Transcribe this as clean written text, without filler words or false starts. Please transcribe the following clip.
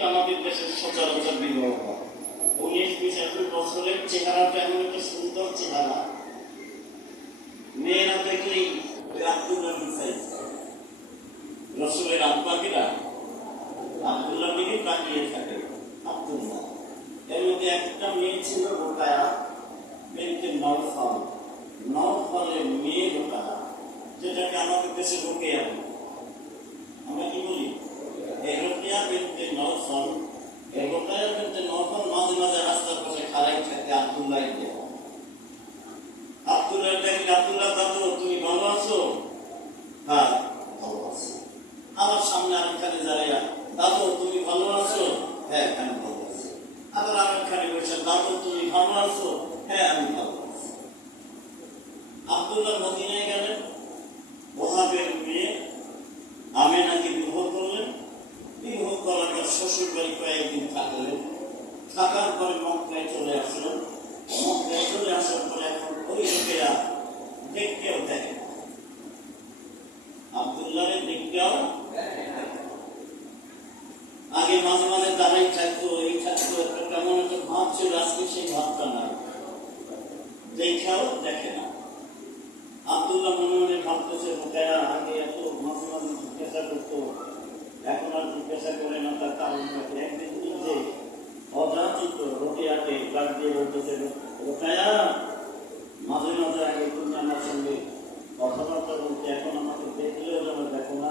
কিন্তু আমাদের দেশের সচরাচর বিবাহ হয়। 19-20 বছরের চেহারাটা এমন একটা সুন্দর চেহারা, মেয়েরা দেখলেই আব্দুল্লাহ সাইজ রসুলের আব্বাকিরা আব্দুল্লাহ দিকে তাকিয়ে থাকে। আব্দুল্লাহ এর মধ্যে একটা মেয়ে ছিল রোকায়া বিনতে নওফল, নওফলের মেয়ে রোকায়া, যেটাকে আমাদের দেশে রোকেয়া আমরা কি বলি। এই রোকেয়া বিনতে নওফল, এই রোকেয়া বিনতে নওফল মাঝে মাঝে রাস্তার পাশে খাড়াই থাকে আব্দুল্লাহ দিয়ে। আব্দুল্লাহ দেখলে, আব্দুল্লাহ দাদু তুমি ভালো আছো? হ্যাঁ ভালো আছি। আমার সামনে আরেকখানে দাঁড়িয়ে, দাদু তুমি ভালো আছো? হ্যাঁ আমি ভালো আছি। আবার আরেকখানে বসে, দাদু তুমি ভালো আছো? হ্যাঁ আমি ভালো আছি। আব্দুল্লাহ মদিনায় গেলেন, ওহাবের মেয়ে আমেনাকে বিবাহ করলেন। বিবাহ করার পর শ্বশুর বাড়ি কয়েকদিন থাকলেন। থাকার পরে মক্কায় চলে আসলেন। মক্কায় চলে আসার পরে এখন ওই লোকেরা দেখতেও দেখে, আব্দুল্লাহরে দেখতেও আগে মাঝে মাঝে দাঁড়াই থাকতো, এই থাকতো, একটা কেমন একটা ভাব ছিল, আজকে সেই ভাবটা নাই, দেখাও দেখে না। আব্দুল্লাহ মনে মনে ভাবতেছে রোকেয়া আগে এত মাঝে মাঝে জিজ্ঞাসা করতো, এখন আর জিজ্ঞাসা করে না। তার কারণ একদিন যে অযাচিত রোকেয়াকে ডাক দিয়ে বলতেছে, রোকেয়া মাঝে মাঝে আগে তুমি আমার সঙ্গে কথাবার্তা বলতে, এখন আমাকে দেখলেও যেন দেখো না।